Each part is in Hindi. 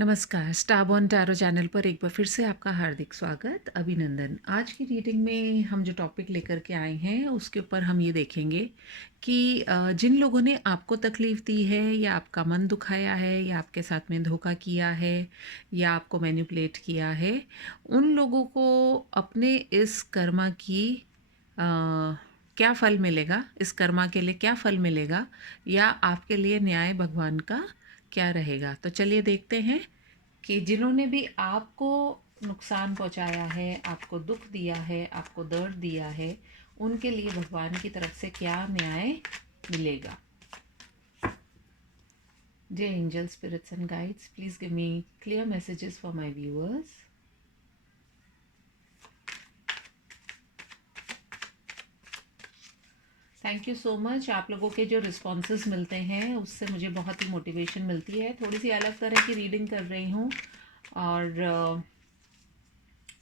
नमस्कार, स्टारबॉर्न टैरो चैनल पर एक बार फिर से आपका हार्दिक स्वागत, अभिनंदन। आज की रीडिंग में हम जो टॉपिक लेकर के आए हैं, उसके ऊपर हम ये देखेंगे कि जिन लोगों ने आपको तकलीफ़ दी है या आपका मन दुखाया है या आपके साथ में धोखा किया है या आपको मैनिपुलेट किया है, उन लोगों को अपने इस कर्मा की क्या फल मिलेगा, इस कर्मा के लिए क्या फल मिलेगा या आपके लिए न्याय भगवान का क्या रहेगा। तो चलिए देखते हैं कि जिन्होंने भी आपको नुकसान पहुंचाया है, आपको दुख दिया है, आपको दर्द दिया है, उनके लिए भगवान की तरफ से क्या न्याय मिलेगा। Dear angels, spirits and guides, please give me clear messages for my viewers. Thank you so much. आप लोगों के जो रिस्पॉन्सेज मिलते हैं उससे मुझे बहुत ही मोटिवेशन मिलती है। थोड़ी सी अलग तरह की रीडिंग कर रही हूँ और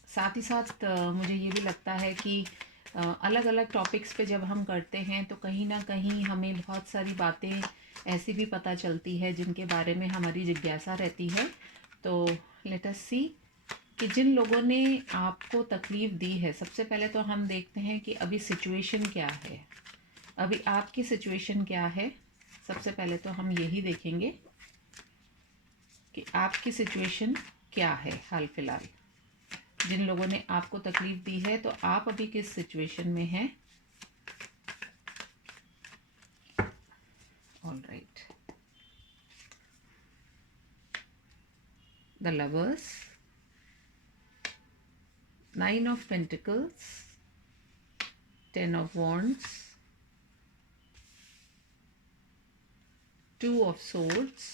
साथ ही साथ मुझे ये भी लगता है कि अलग अलग टॉपिक्स पे जब हम करते हैं तो कहीं ना कहीं हमें बहुत सारी बातें ऐसी भी पता चलती है जिनके बारे में हमारी जिज्ञासा रहती है। तो लेट अस सी कि जिन लोगों ने आपको तकलीफ़ दी है, सबसे पहले तो हम देखते हैं कि अभी सिचुएशन क्या है, अभी आपकी सिचुएशन क्या है। सबसे पहले तो हम यही देखेंगे कि आपकी सिचुएशन क्या है हाल फिलहाल। जिन लोगों ने आपको तकलीफ दी है तो आप अभी किस सिचुएशन में हैं। All right, the lovers, 9 of pentacles, 10 of wands, 2 of swords,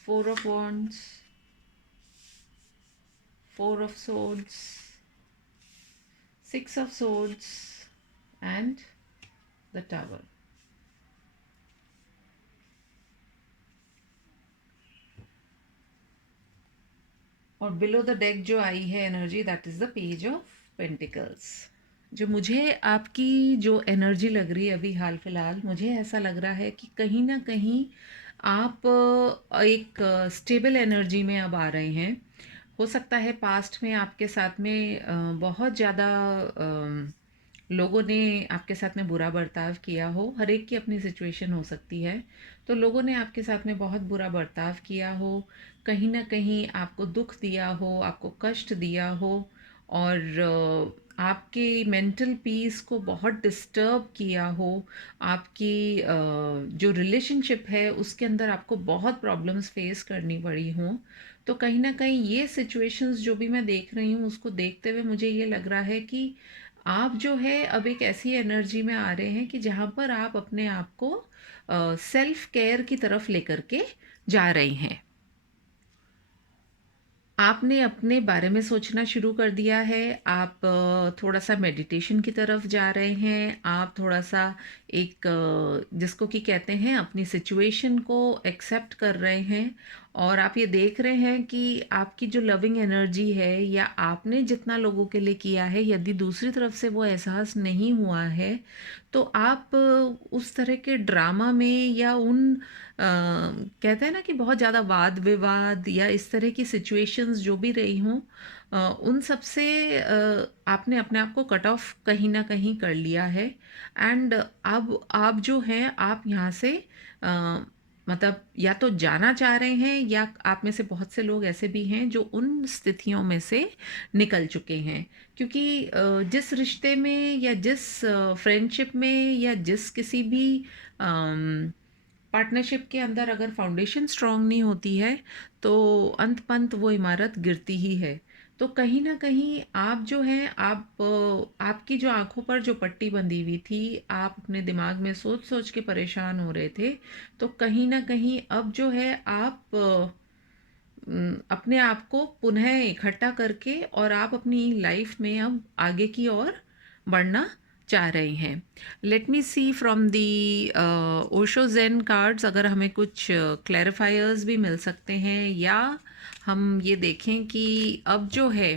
4 of wands, 4 of swords, 6 of swords and the tower. और बिलो द डेक जो आई है energy, that is the page of pentacles. जो मुझे आपकी जो एनर्जी लग रही है अभी हाल फिलहाल, मुझे ऐसा लग रहा है कि कहीं ना कहीं आप एक स्टेबल एनर्जी में अब आ रहे हैं। हो सकता है पास्ट में आपके साथ में बहुत ज़्यादा लोगों ने आपके साथ में बुरा बर्ताव किया हो। हर एक की अपनी सिचुएशन हो सकती है। तो लोगों ने आपके साथ में बहुत बुरा बर्ताव किया हो, कहीं ना कहीं आपको दुख दिया हो, आपको कष्ट दिया हो और आपकी मेंटल पीस को बहुत डिस्टर्ब किया हो। आपकी जो रिलेशनशिप है उसके अंदर आपको बहुत प्रॉब्लम्स फेस करनी पड़ी हों। तो कहीं ना कहीं ये सिचुएशंस जो भी मैं देख रही हूँ उसको देखते हुए मुझे ये लग रहा है कि आप जो है अब एक ऐसी एनर्जी में आ रहे हैं कि जहाँ पर आप अपने आप को सेल्फ केयर की तरफ लेकर के जा रहे हैं। आपने अपने बारे में सोचना शुरू कर दिया है। आप थोड़ा सा मेडिटेशन की तरफ जा रहे हैं। आप थोड़ा सा एक जिसको कि कहते हैं अपनी सिचुएशन को एक्सेप्ट कर रहे हैं और आप ये देख रहे हैं कि आपकी जो लविंग एनर्जी है या आपने जितना लोगों के लिए किया है, यदि दूसरी तरफ से वो एहसास नहीं हुआ है तो आप उस तरह के ड्रामा में या उन कहते हैं ना कि बहुत ज़्यादा वाद विवाद या इस तरह की सिचुएशंस जो भी रही हों, उन सब से आपने अपने आप को कट ऑफ कहीं ना कहीं कर लिया है। एंड अब आप जो हैं आप यहाँ से मतलब या तो जाना चाह रहे हैं या आप में से बहुत से लोग ऐसे भी हैं जो उन स्थितियों में से निकल चुके हैं। क्योंकि जिस रिश्ते में या जिस फ्रेंडशिप में या जिस किसी भी पार्टनरशिप के अंदर अगर फाउंडेशन स्ट्रांग नहीं होती है तो अंत पंत वो इमारत गिरती ही है। तो कहीं ना कहीं आप जो हैं आप आपकी जो आंखों पर जो पट्टी बंधी हुई थी, आप अपने दिमाग में सोच सोच के परेशान हो रहे थे। तो कहीं ना कहीं अब जो है आप अपने आप को पुनः इकट्ठा करके और आप अपनी लाइफ में अब आगे की ओर बढ़ना चाह रहे हैं। Let me see from the Osho Zen cards, अगर हमें कुछ क्लैरिफायर्स भी मिल सकते हैं या हम ये देखें कि अब जो है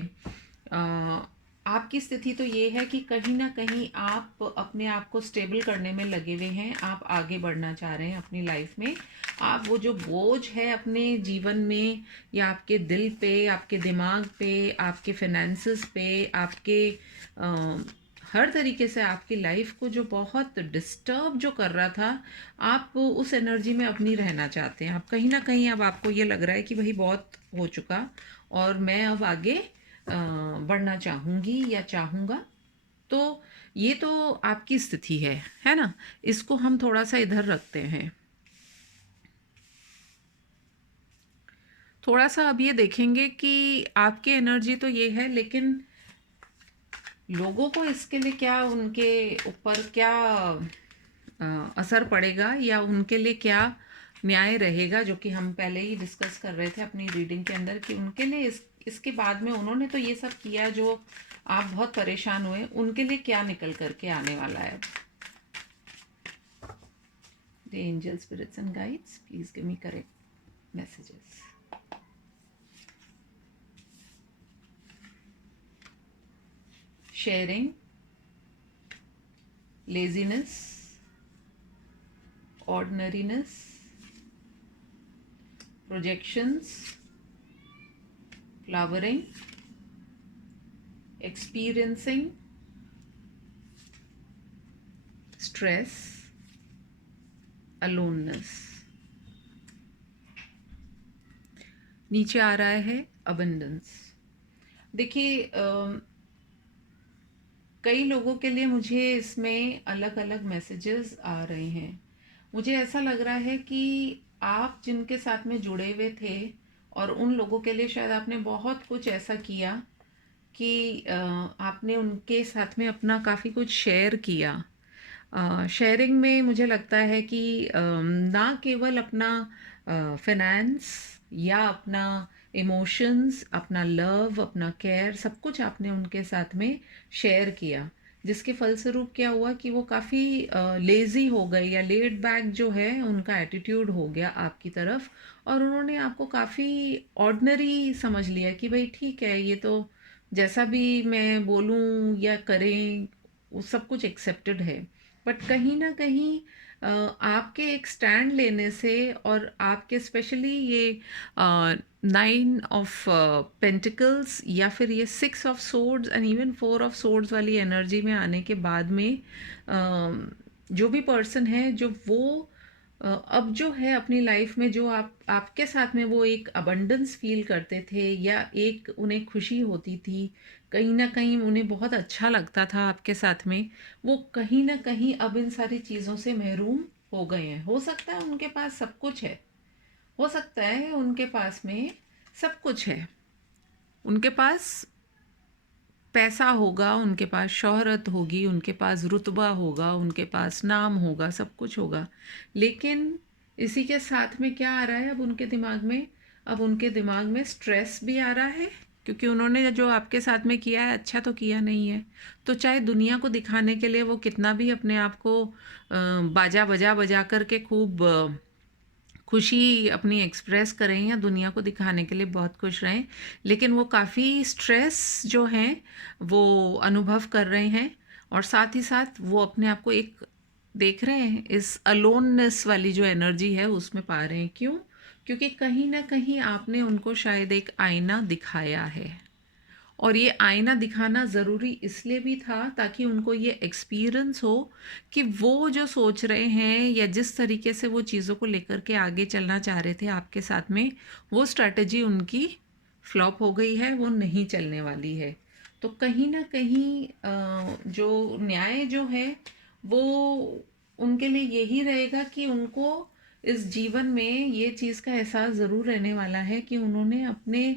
आपकी स्थिति तो ये है कि कहीं न कहीं आप अपने आप को स्टेबल करने में लगे हुए हैं, आप आगे बढ़ना चाह रहे हैं अपनी लाइफ में। आप वो जो बोझ है अपने जीवन में या आपके दिल पे, आपके दिमाग पे, आपके फ़ाइनेंसेस पे, आपके अ, हर तरीके से आपकी लाइफ को जो बहुत डिस्टर्ब जो कर रहा था, आप उस एनर्जी में अब नहीं रहना चाहते हैं। आप कहीं न कहीं अब आपको ये लग रहा है कि भई बहुत हो चुका और मैं अब आगे बढ़ना चाहूँगी या चाहूँगा। तो ये तो आपकी स्थिति है ना? इसको हम थोड़ा-सा इधर रखते हैं। थोड़ा-सा अब ये देखेंगे कि आपकी एनर्जी तो ये है, लेकिन लोगों को इसके लिए क्या, उनके ऊपर क्या असर पड़ेगा या उनके लिए क्या न्याय रहेगा, जो कि हम पहले ही डिस्कस कर रहे थे अपनी रीडिंग के अंदर कि उनके लिए इसके बाद में उन्होंने तो ये सब किया जो आप बहुत परेशान हुए, उनके लिए क्या निकल करके आने वाला है। The angel spirits and guides, please give me correct messages. Sharing, laziness, ordinariness, projections, flowering, experiencing, stress, aloneness। नीचे आ रहा है abundance। देखिए कई लोगों के लिए मुझे इसमें अलग अलग मैसेजेस आ रहे हैं। मुझे ऐसा लग रहा है कि आप जिनके साथ में जुड़े हुए थे और उन लोगों के लिए शायद आपने बहुत कुछ ऐसा किया कि आपने उनके साथ में अपना काफ़ी कुछ शेयर किया। शेयरिंग में मुझे लगता है कि ना केवल अपना फाइनेंस या अपना इमोशंस, अपना लव, अपना केयर, सब कुछ आपने उनके साथ में शेयर किया, जिसके फलस्वरूप क्या हुआ कि वो काफ़ी लेज़ी हो गए या लेड बैक जो है उनका एटीट्यूड हो गया आपकी तरफ, और उन्होंने आपको काफ़ी ऑर्डिनरी समझ लिया कि भाई ठीक है, ये तो जैसा भी मैं बोलूँ या करें वो सब कुछ एक्सेप्टेड है। बट कहीं ना कहीं आपके एक स्टैंड लेने से और आपके स्पेशली ये 9 ऑफ पेंटिकल्स या फिर ये 6 of swords and even 4 of swords वाली एनर्जी में आने के बाद में जो भी पर्सन है जो वो अब जो है अपनी लाइफ में जो आपके साथ में वो एक अबंडेंस फील करते थे या एक उन्हें खुशी होती थी, कहीं ना कहीं उन्हें बहुत अच्छा लगता था आपके साथ में, वो कहीं ना कहीं अब इन सारी चीज़ों से महरूम हो गए हैं। हो सकता है उनके पास सब कुछ है, हो सकता है उनके पास में सब कुछ है, उनके पास पैसा होगा, उनके पास शोहरत होगी, उनके पास रुतबा होगा, उनके पास नाम होगा, सब कुछ होगा, लेकिन इसी के साथ में क्या आ रहा है अब उनके दिमाग में? अब उनके दिमाग में स्ट्रेस भी आ रहा है, क्योंकि उन्होंने जो आपके साथ में किया है अच्छा तो किया नहीं है। तो चाहे दुनिया को दिखाने के लिए वो कितना भी अपने आप को बाजा बजा बजा करके खूब खुशी अपनी एक्सप्रेस करें या दुनिया को दिखाने के लिए बहुत खुश रहें, लेकिन वो काफ़ी स्ट्रेस जो है वो अनुभव कर रहे हैं, और साथ ही साथ वो अपने आप को एक देख रहे हैं इस अलोननेस वाली जो एनर्जी है उसमें पा रहे हैं। क्यों? क्योंकि कहीं ना कहीं आपने उनको शायद एक आईना दिखाया है, और ये आईना दिखाना ज़रूरी इसलिए भी था ताकि उनको ये एक्सपीरियंस हो कि वो जो सोच रहे हैं या जिस तरीके से वो चीज़ों को लेकर के आगे चलना चाह रहे थे आपके साथ में, वो स्ट्रैटेजी उनकी फ्लॉप हो गई है, वो नहीं चलने वाली है। तो कहीं ना कहीं जो न्याय जो है वो उनके लिए यही रहेगा कि उनको इस जीवन में ये चीज़ का एहसास ज़रूर रहने वाला है कि उन्होंने अपने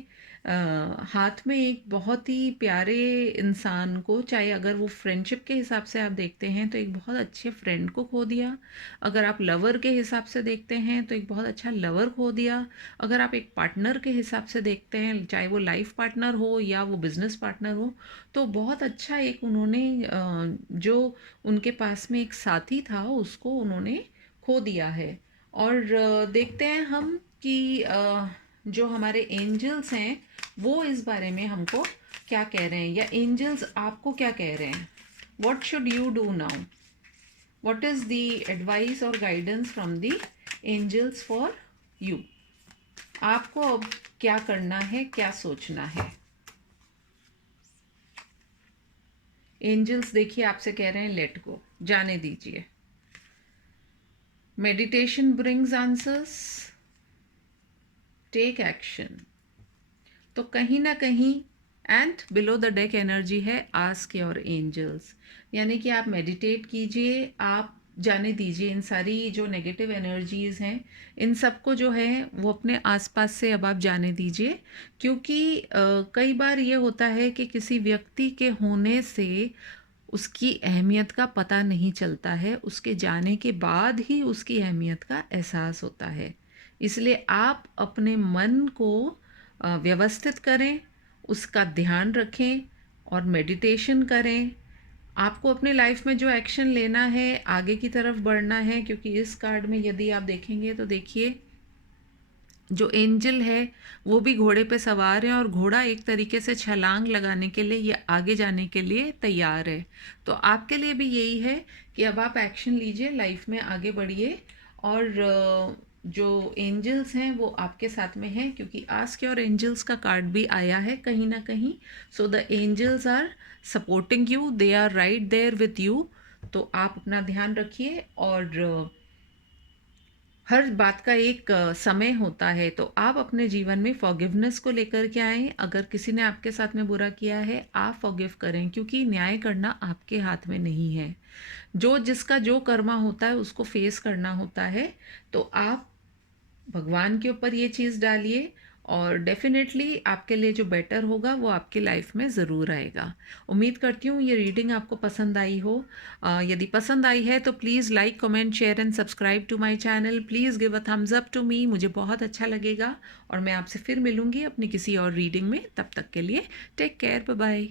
हाथ में एक बहुत ही प्यारे इंसान को, चाहे अगर वो फ्रेंडशिप के हिसाब से आप देखते हैं तो एक बहुत अच्छे फ्रेंड को खो दिया, अगर आप लवर के हिसाब से देखते हैं तो एक बहुत अच्छा लवर खो दिया, अगर आप एक पार्टनर के हिसाब से देखते हैं चाहे वो लाइफ पार्टनर हो या वो बिजनेस पार्टनर हो, तो बहुत अच्छा एक उन्होंने जो उनके पास में एक साथी था उसको उन्होंने खो दिया है। और देखते हैं हम कि जो हमारे एंजल्स हैं वो इस बारे में हमको क्या कह रहे हैं या एंजल्स आपको क्या कह रहे हैं. What should you do now. What is the advice और guidance from the angels for you. आपको अब क्या करना है, क्या सोचना है. एंजल्स देखिए आपसे कह रहे हैं लेट गो, जाने दीजिए. Meditation brings answers. Take action. तो कहीं ना कहीं end below the deck energy है आस्क योर एंजल्स. यानी कि आप मेडिटेट कीजिए, आप जाने दीजिए इन सारी जो नेगेटिव एनर्जीज हैं, इन सबको जो है वो अपने आसपास से अब आप जाने दीजिए. क्योंकि कई बार ये होता है कि किसी व्यक्ति के होने से उसकी अहमियत का पता नहीं चलता है, उसके जाने के बाद ही उसकी अहमियत का एहसास होता है. इसलिए आप अपने मन को व्यवस्थित करें, उसका ध्यान रखें और मेडिटेशन करें. आपको अपने लाइफ में जो एक्शन लेना है, आगे की तरफ बढ़ना है. क्योंकि इस कार्ड में यदि आप देखेंगे तो देखिए जो एंजल है वो भी घोड़े पे सवार है और घोड़ा एक तरीके से छलांग लगाने के लिए या आगे जाने के लिए तैयार है. तो आपके लिए भी यही है कि अब आप एक्शन लीजिए, लाइफ में आगे बढ़िए. और जो एंजल्स हैं वो आपके साथ में हैं, क्योंकि आस्क योर एंजल्स का कार्ड भी आया है कहीं ना कहीं. So the angels are supporting you, they are right there with you. तो आप अपना ध्यान रखिए. और हर बात का एक समय होता है. तो आप अपने जीवन में फॉरगिवनेस को लेकर के आएँ. अगर किसी ने आपके साथ में बुरा किया है, आप फॉरगिव करें, क्योंकि न्याय करना आपके हाथ में नहीं है. जो जिसका जो कर्मा होता है उसको फेस करना होता है. तो आप भगवान के ऊपर ये चीज़ डालिए और डेफिनेटली आपके लिए जो बेटर होगा वो आपकी लाइफ में ज़रूर आएगा. उम्मीद करती हूँ ये रीडिंग आपको पसंद आई हो. यदि पसंद आई है तो please like, comment, share and subscribe to my channel. Please give a thumbs up to me, मुझे बहुत अच्छा लगेगा. और मैं आपसे फिर मिलूँगी अपनी किसी और रीडिंग में. तब तक के लिए टेक केयर, बाय बाय.